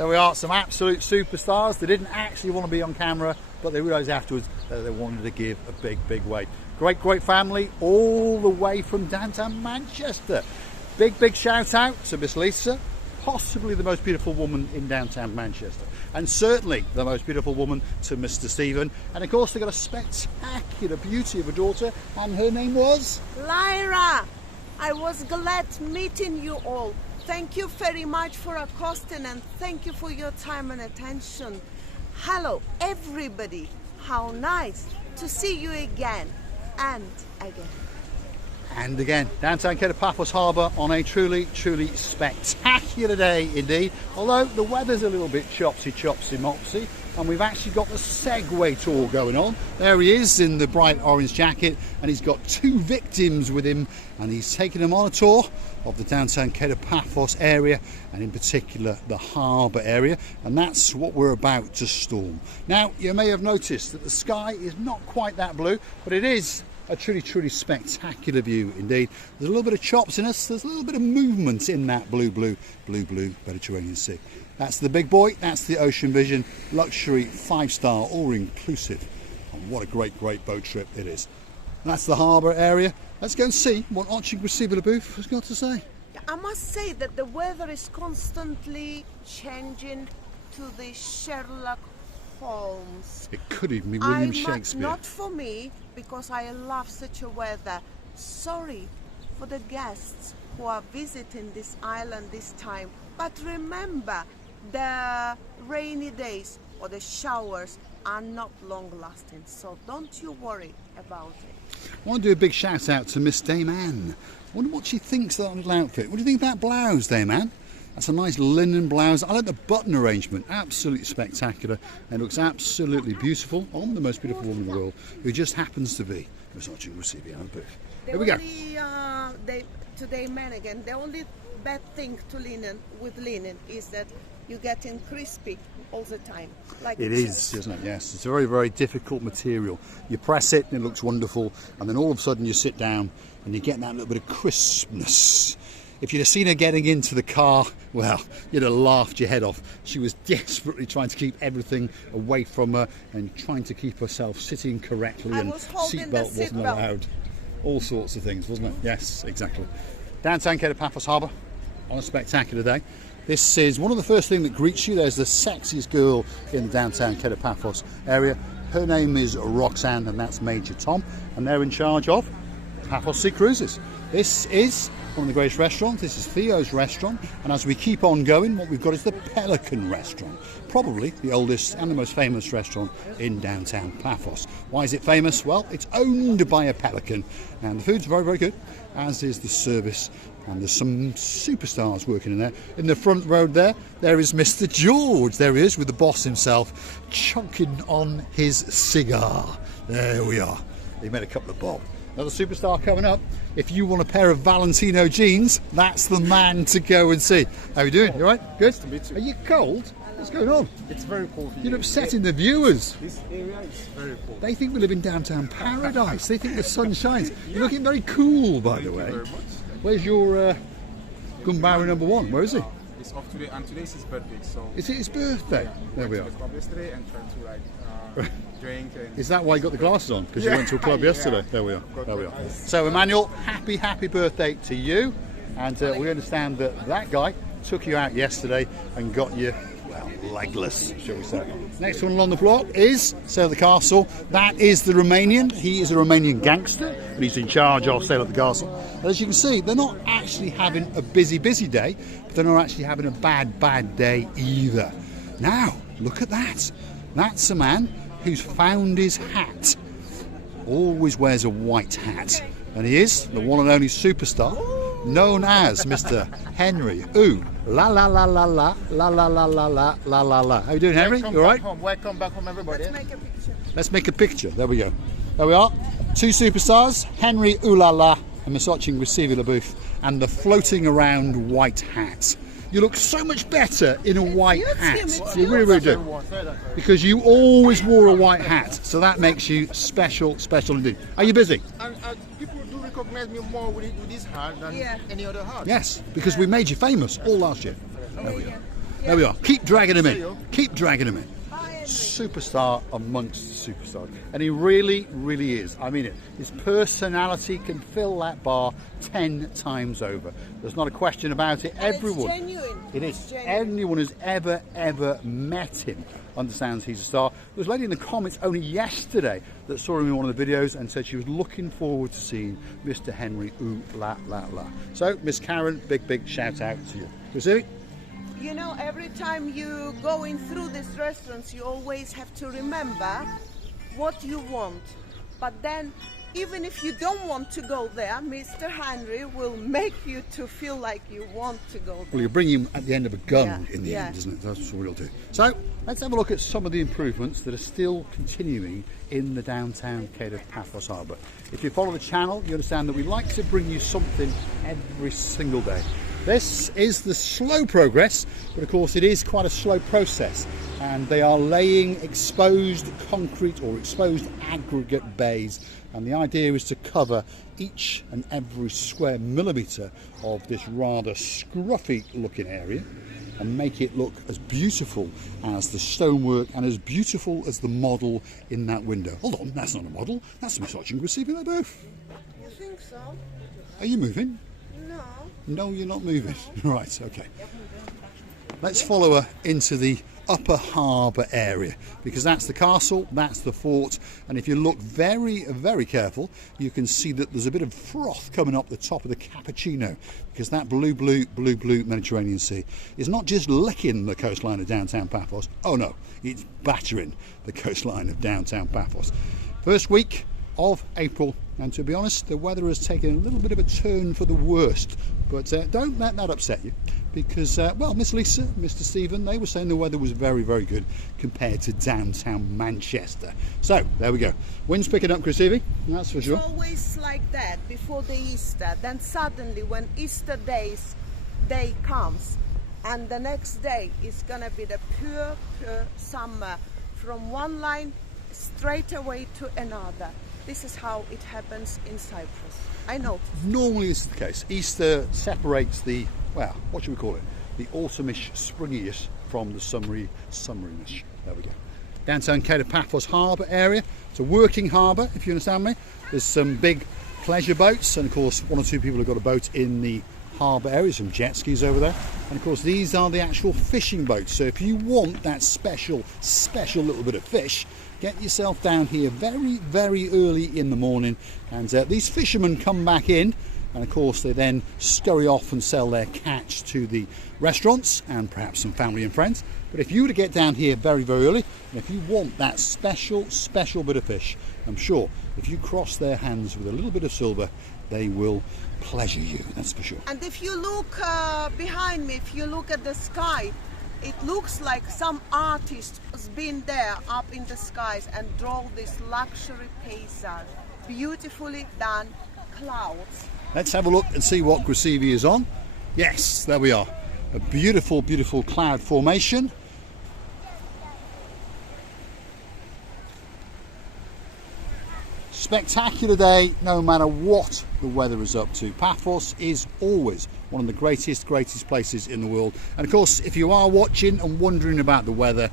There we are, some absolute superstars. They didn't actually want to be on camera, but they realised afterwards that they wanted to give a big wave. Great family, all the way from downtown Manchester. Big shout out to Miss Lisa, possibly the most beautiful woman in downtown Manchester, and certainly the most beautiful woman to Mr. Stephen. And of course, they got a spectacular beauty of a daughter, and her name was Lyra. I was glad meeting you all. Thank you very much for accosting, and thank you for your time and attention. Hello everybody, how nice to see you again and again. And again, downtown Paphos Harbour on a truly spectacular day indeed. Although the weather's a little bit chopsy-mopsy, and we've actually got the Segway tour going on. There he is in the bright orange jacket, and he's got 2 victims with him, and he's taking them on a tour of the downtown Paphos area, and in particular the harbour area, and that's what we're about to storm. Now, you may have noticed that the sky is not quite that blue, but it is a truly spectacular view indeed. There's a little bit of chopsiness, there's a little bit of movement in that blue Mediterranean Sea. That's the big boy, that's the Ocean Vision luxury 5-star all-inclusive. And what a great boat trip it is. And that's the harbour area. Let's go and see what Archie Booth has got to say. I must say that the weather is constantly changing to the Sherlock Holmes. It could even be William Shakespeare. Not for me, because I love such a weather. Sorry for the guests who are visiting this island this time. But remember, the rainy days or the showers are not long lasting, so don't you worry about it. I want to do a big shout out to Miss Dame Anne. I wonder what she thinks of that little outfit. What do you think of that blouse, Dame Anne? That's a nice linen blouse. I like the button arrangement, absolutely spectacular, and it looks absolutely beautiful on the most beautiful woman in the world, who just happens to be Miss Archie Booth. Here we go. Today, man, again, the only bad thing to with linen is that you get in crispy all the time. Like it is, isn't it? Yes, it's a very difficult material. You press it and it looks wonderful, and then all of a sudden you sit down and you get that little bit of crispness. If you'd have seen her getting into the car, well, you'd have laughed your head off. She was desperately trying to keep everything away from her and trying to keep herself sitting correctly, and seatbelt wasn't allowed. All sorts of things, wasn't it? Yes, exactly. Downtown Paphos Harbour on a spectacular day. This is one of the first things that greets you. There's the sexiest girl in the downtown Paphos area. Her name is Roxanne, and that's Major Tom, and they're in charge of Paphos Sea Cruises. This is one of the greatest restaurants. This is Theo's restaurant, and as we keep on going, what we've got is the Pelican restaurant, probably the oldest and the most famous restaurant in downtown Paphos. Why is it famous? Well, it's owned by a pelican, and the food's very good, as is the service, and there's some superstars working in there. In the front row there is Mr. George. There he is with the boss himself, chunking on his cigar. There we are. He made a couple of bob. Another superstar coming up. If you want a pair of Valentino jeans, that's the man to go and see. How are you doing? You all right? Good? Are you cold? What's going on? It's very cold. You're upsetting the viewers. This area is very cold. They think we live in downtown paradise. They think the sun shines. You're looking very cool, by the way. Thank you very much. Where's your Gumbaru #1? Where is he? It's off today, and today's his birthday, so... Is it his birthday? Yeah, there we are. Went to the club yesterday and tried to drink and... Is that why you got the glasses on? Because you went to a club yesterday? Yeah. There we are. There we are. So Emmanuel, happy birthday to you. And we understand that guy took you out yesterday and got you, well, legless, shall we say. Next one along the block is Sail at the Castle. That is the Romanian. He is a Romanian gangster, and he's in charge of Sail at the Castle. As you can see, they're not actually having a busy day, but they're not actually having a bad day either. Now, look at that. That's a man who's found his hat. Always wears a white hat. And he is the one and only superstar, known as Mr. Henry. Ooh, la la la la la la la la la la la la la. How you doing, Henry? You all right? Welcome back home, everybody. Let's make a picture. Let's make a picture. There we go. There we are. 2 superstars, Henry Oolala and Miss Archie Booth, and the floating around white hat. You look so much better in a white hat. You really do. Because you always wore a white hat, so that makes you special indeed. Are you busy? People do recognize me more with this hat than any other hat. Yes, because we made you famous all last year. There we go. There we are. Keep dragging him See in. you. Keep dragging him in. Bye, Henry. Superstar amongst the superstars. And he really, really is. I mean it. His personality can fill that bar 10 times over. There's not a question about it. And Everyone. It's genuine. It is. It's genuine. Anyone who's ever met him understands he's a star. There was a lady in the comments only yesterday that saw him in one of the videos and said she was looking forward to seeing Mr. Henry. Ooh, la, la, la. So, Miss Karen, big shout out to you. You see? You know, every time you going through these restaurants, you always have to remember what you want. But then, even if you don't want to go there, Mr. Henry will make you to feel like you want to go there. Well, you bring him at the end of a gun Yeah, in the yeah. end, isn't it? That's what we'll do. So, let's have a look at some of the improvements that are still continuing in the downtown Cape of Paphos Harbour. If you follow the channel, you understand that we like to bring you something every single day. This is the slow progress, but of course it is quite a slow process, and they are laying exposed concrete or exposed aggregate bays, and the idea is to cover each and every square millimetre of this rather scruffy looking area and make it look as beautiful as the stonework and as beautiful as the model in that window. Hold on, that's not a model, that's Miss Hodgson receiving that both. You think so? Are you moving? No. No, you're not moving. Right, okay. Let's follow her into the upper harbour area, because that's the castle, that's the fort, and if you look very careful, you can see that there's a bit of froth coming up the top of the cappuccino, because that blue Mediterranean Sea is not just licking the coastline of downtown Paphos. Oh no, it's battering the coastline of downtown Paphos. First week of April, and to be honest, the weather has taken a little bit of a turn for the worst, but don't let that upset you, because well, Miss Lisa, Mr. Stephen, they were saying the weather was very good compared to downtown Manchester. So there we go, wind's picking up, Chris Evie, that's for sure. It's always like that before the Easter. Then suddenly, when Easter day comes, and the next day is gonna be the pure summer, from one line straight away to another. This is how it happens in Cyprus. I know. Normally this is the case. Easter separates the, well, what should we call it? The autumnish, springish from the summeriness. There we go. Downtown Cape of Paphos Harbour area. It's a working harbour, if you understand me. There's some big pleasure boats, and of course one or two people have got a boat in the harbour area, some jet skis over there, and of course these are the actual fishing boats. So if you want that special little bit of fish, get yourself down here very early in the morning, and these fishermen come back in, and of course they then scurry off and sell their catch to the restaurants and perhaps some family and friends. But if you were to get down here very early, and if you want that special bit of fish, I'm sure if you cross their hands with a little bit of silver, they will pleasure you, that's for sure. And if you look behind me, if you look at the sky, it looks like some artist has been there up in the skies and draw this luxury paysage, beautifully done clouds. Let's have a look and see what Gracievi is on. Yes, there we are. A beautiful cloud formation. Spectacular day, no matter what the weather is up to. Paphos is always one of the greatest places in the world. And of course, if you are watching and wondering about the weather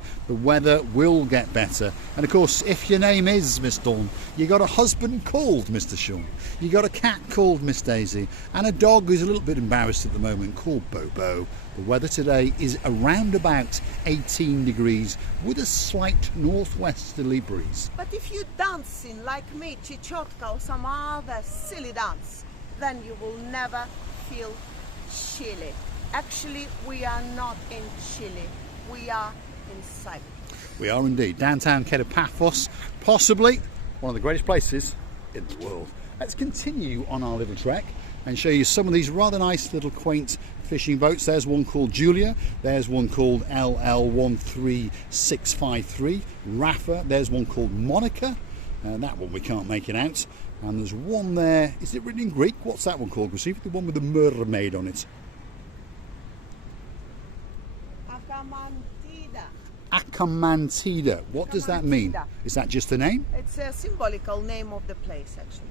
will get better. And of course, if your name is Miss Dawn, you got a husband called Mr. Sean, you got a cat called Miss Daisy, and a dog who's a little bit embarrassed at the moment called Bobo. The weather today is around about 18 degrees with a slight northwesterly breeze. But if you dancing like me, chichotka or some other silly dance, then you will never feel chilly. Actually, we are not in Chile, we are in Cyprus. We are indeed. Downtown Cape of Paphos, possibly one of the greatest places in the world. Let's continue on our little trek and show you some of these rather nice little quaint fishing boats. There's one called Julia, there's one called LL13653, Rafa, there's one called Monica, that one we can't make it out, and there's one there, is it written in Greek? What's that one called, Received? The one with the mermaid on it. Acamantida. What does that mean? Is that just a name? It's a symbolical name of the place, actually.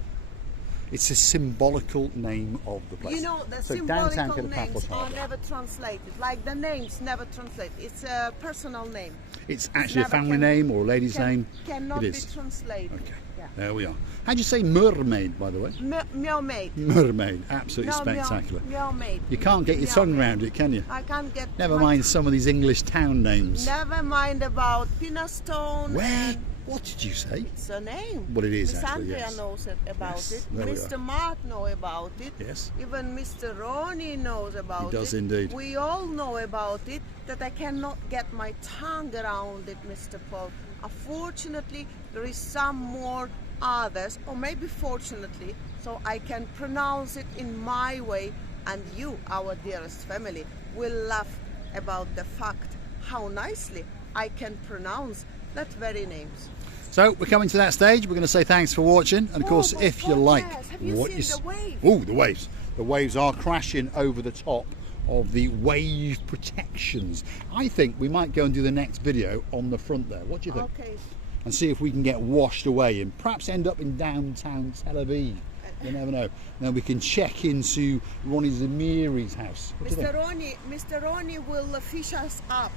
It's a symbolical name of the place. You know, the so downtown symbolical names Paphos are Harbour. never translated. Like the names never translate. It's a personal name. It's actually a never family can- name or a lady's name. Cannot It be is. translated. Okay, Yeah. there we are. How do you say mermaid, by the way? Mermaid. Mermaid, absolutely No, spectacular. Mermaid. You can't get your tongue Mermaid. around it, can you? I can't get. Never my- mind some of these English town names. Never mind about Pinastone. Where? And What did you say? it's a name. Well, it is Miss actually, Andrea yes. knows about Yes, it. there we Mr. are. Mark knows about it. Yes. Even Mr. Ronnie knows about it. He does indeed. We all know about it. That I cannot get my tongue around it, Mr. Paul. Unfortunately, there is some more others, or maybe fortunately, so I can pronounce it in my way, and you, our dearest family, will laugh about the fact how nicely I can pronounce that very names. So we're coming to that stage. We're going to say thanks for watching, and of course, my if you God, like yes. Have you what seen you the waves? Oh, the waves! The waves are crashing over the top of the wave protections. I think we might go and do the next video on the front there. What do you think? Okay. And see if we can get washed away and perhaps end up in downtown Tel Aviv. You never know. Then we can check into Ronnie Zamiri's house. What do you think? Mr. Ronnie will fish us up.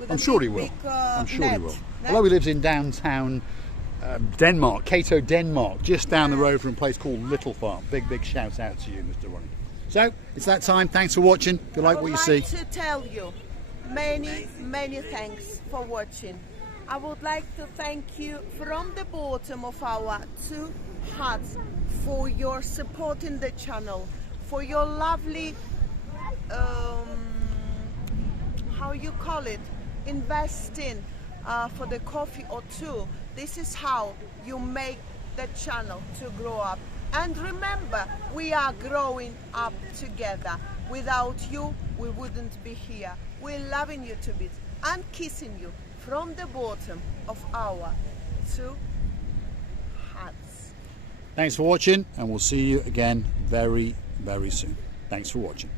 With I'm a sure he big, will. big, I'm sure net. he will. Net? Although he lives in downtown Denmark, Cato, Denmark, just down the road from a place called Little Farm. Big shout out to you, Mr. Ronnie. So it's that time. Thanks for watching. If you like I what would you like see, to tell you many thanks for watching. I would like to thank you from the bottom of our two hearts for your support in the channel, for your lovely, how you call it, investing for the coffee or two. This is how you make the channel to grow up. And remember, we are growing up together. Without you, we wouldn't be here. We're loving you to bits and kissing you from the bottom of our two hearts. thanks for watching, and we'll see you again very soon. Thanks for watching.